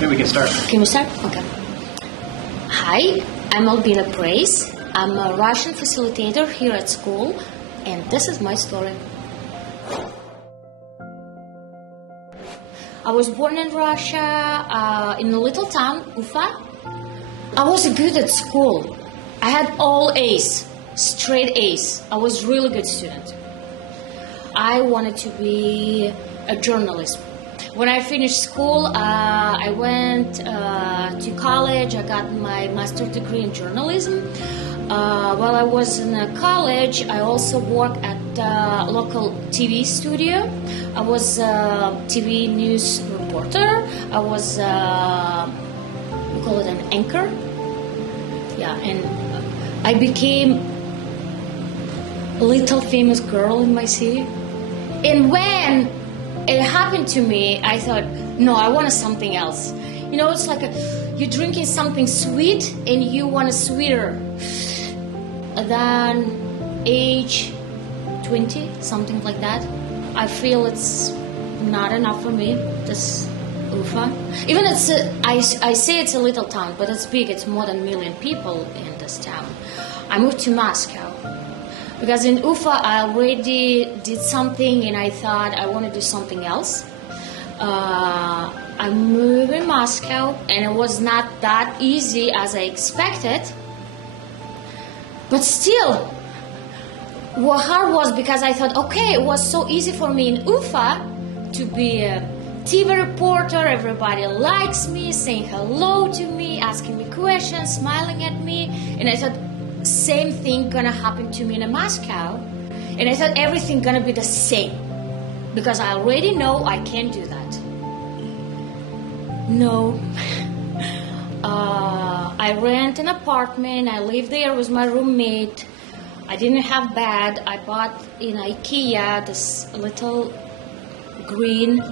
Maybe we can start. Can we start? Okay. Hi, I'm Albina Preis. I'm a Russian facilitator here at school, and this is my story. I was born in Russia, in a little town, Ufa. I was good at school. I had all A's, straight A's. I was a really good student. I wanted to be a journalist. When I finished school, I went to college. I got my master's degree in journalism. While I was in college, I also worked at a local TV studio. I was a TV news reporter. I was, we call it an anchor. Yeah, and I became a little famous girl in my city. And when it happened to me, I thought, no, I wanted something else. You know, it's like you're drinking something sweet and you want a sweeter. Than age 20, something like that. I feel it's not enough for me, this Ufa. Even I say it's a little town, but it's big. It's more than 1 million people in this town. I moved to Moscow. Because in Ufa, I already did something and I thought I want to do something else. I moved in Moscow and it was not that easy as I expected. But still, what hard was because I thought, okay, it was so easy for me in Ufa to be a TV reporter. Everybody likes me, saying hello to me, asking me questions, smiling at me. And I thought, same thing gonna happen to me in Moscow, and I thought everything gonna be the same because I already know I can't do that. No. I rent an apartment. I live there with my roommate. I didn't have bed. I bought in IKEA this little green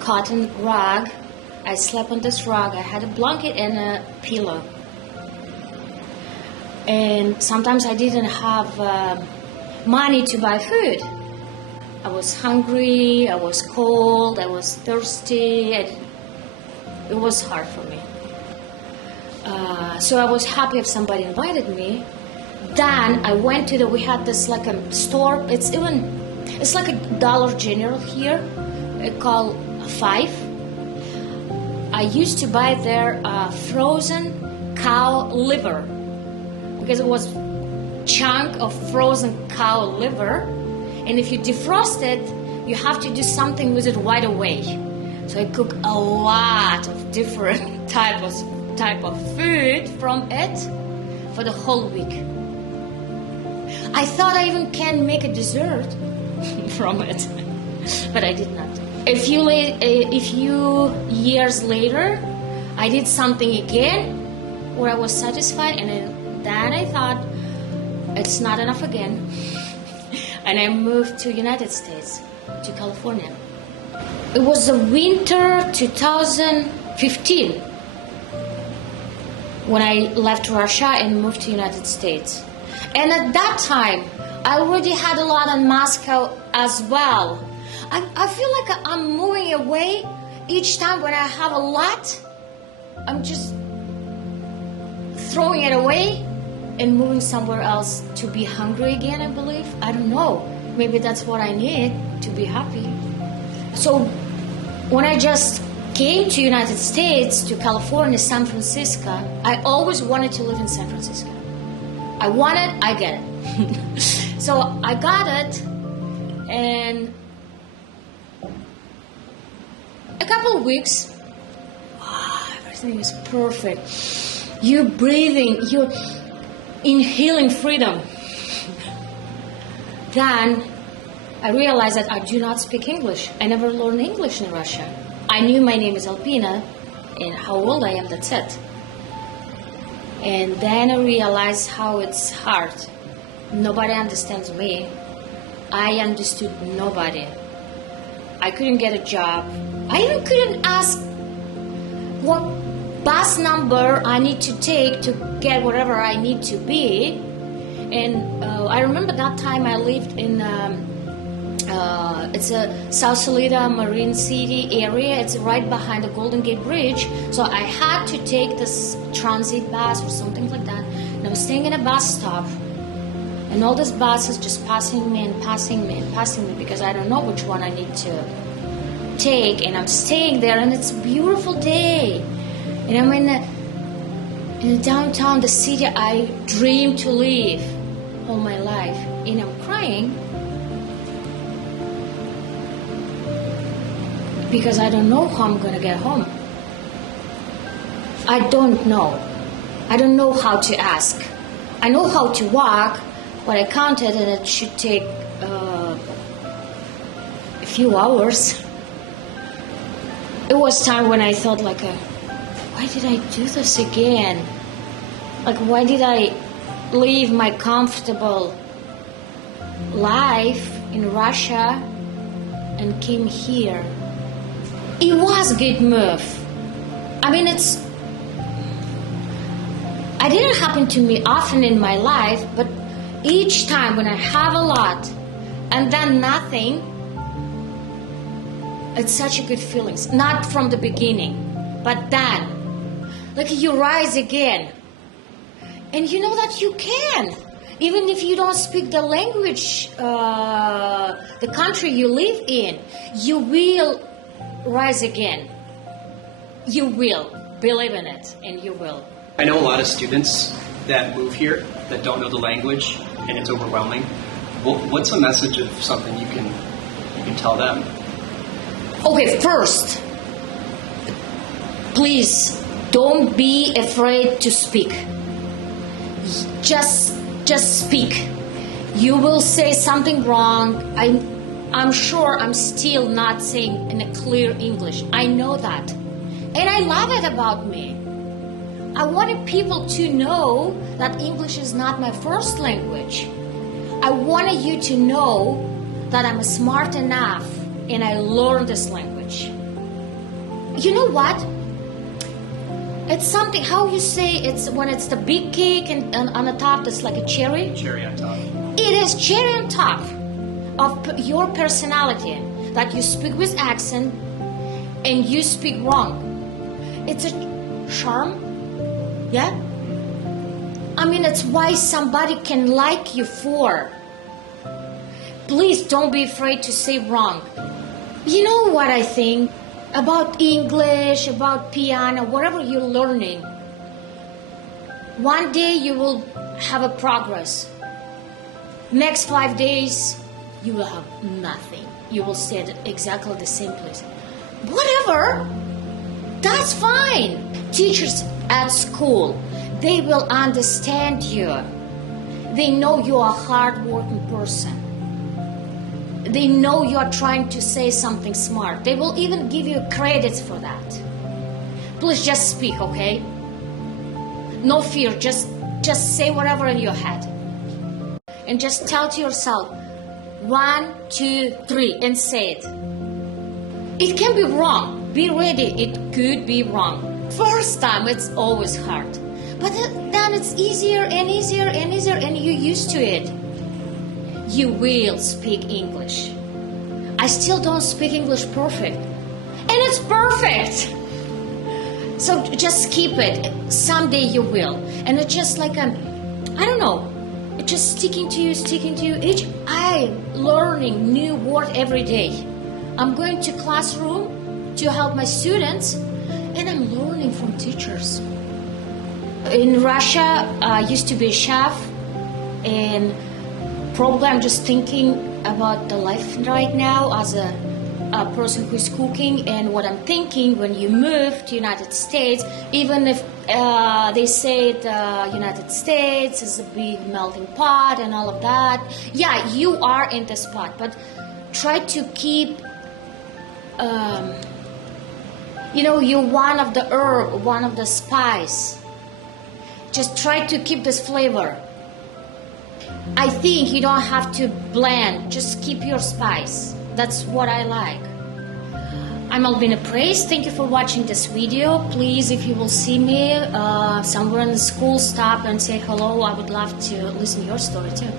cotton rug. I slept on this rug. I had a blanket and a pillow. And sometimes I didn't have money to buy food. I was hungry, I was cold, I was thirsty. It was hard for me. So I was happy if somebody invited me. Then I went to we had this like a store, it's like a Dollar General here, called Five. I used to buy there frozen cow liver, because it was chunk of frozen cow liver, and if you defrost it, you have to do something with it right away. So I cook a lot of different type of food from it for the whole week. I thought I even can make a dessert from it, but I did not. A few years later, I did something again where I was satisfied, and then I thought it's not enough again, and I moved to United States, to California. It was the winter 2015 when I left Russia and moved to United States. And at that time, I already had a lot in Moscow as well. I feel like I'm moving away each time when I have a lot. I'm just throwing it away and moving somewhere else to be hungry again, I believe. I don't know. Maybe that's what I need to be happy. So when I just came to United States, to California, San Francisco, I always wanted to live in San Francisco. I want it, I get it. So I got it, and a couple of weeks, everything is perfect. You're breathing, you're inhaling freedom. Then I realized that I do not speak English. I never learned English in Russia. I knew my name is Albina and how old I am, that's it. And then I realized how it's hard. Nobody understands me. I understood nobody. I couldn't get a job. I even couldn't ask what bus number I need to take to get wherever I need to be. And I remember that time I lived in It's a South Salida Marine City area. It's right behind the Golden Gate Bridge. So I had to take this transit bus or something like that. And I was staying in a bus stop. And all these buses just passing me and passing me and passing me because I don't know which one I need to take. And I'm staying there and it's a beautiful day. And I'm in the downtown, the city I dreamed to live all my life. And I'm crying because I don't know how I'm going to get home. I don't know. I don't know how to ask. I know how to walk, but I counted and it should take a few hours. It was time when I thought like, why did I do this again? Like, why did I leave my comfortable life in Russia and came here? It was a good move. I mean, it didn't happen to me often in my life, but each time when I have a lot and then nothing, it's such a good feeling. Not from the beginning, but then, like you rise again. And you know that you can. Even if you don't speak the language, the country you live in, you will rise again. You will. Believe in it, and you will. I know a lot of students that move here that don't know the language, and it's overwhelming. What's a message of something you can tell them? Okay, first, please don't be afraid to speak. Just speak. You will say something wrong. I'm sure I'm still not saying in a clear English. I know that. And I love it about me. I wanted people to know that English is not my first language. I wanted you to know that I'm smart enough and I learned this language. You know what? It's something, how you say, it's when it's the big cake and on the top there's like a cherry. Cherry on top. It is cherry on top of your personality, that you speak with accent and you speak wrong. It's a charm, yeah? I mean, it's why somebody can like you for. Please don't be afraid to say wrong. You know what I think about English, about piano, whatever you're learning. One day you will have a progress. Next 5 days, you will have nothing. You will stay at exactly the same place. Whatever, that's fine. Teachers at school, they will understand you. They know you are a hard-working person. They know you are trying to say something smart. They will even give you credits for that. Please just speak, okay? No fear, just say whatever in your head. And just tell to yourself, 1, 2, 3, and say it. It can be wrong. Be ready, it could be wrong. First time, it's always hard. But then it's easier and easier and easier, and you're used to it. You will speak English. I still don't speak English perfect. And it's perfect. So just keep it. Someday you will. And it's just like, I don't know, it's just sticking to you. I learning new word every day. I'm going to classroom to help my students, and I'm learning from teachers. In Russia, I used to be a chef, and probably I'm just thinking about the life right now as a person who's cooking, and what I'm thinking when you move to United States, even if they say the United States is a big melting pot and all of that. Yeah, you are in this pot, but try to keep, you're one of the herb, one of the spice. Just try to keep this flavor. I think you don't have to blend, just keep your spice. That's what I like. I'm Albina Preis. Thank you for watching this video. Please, if you will see me somewhere in the school, stop and say hello. I would love to listen to your story too.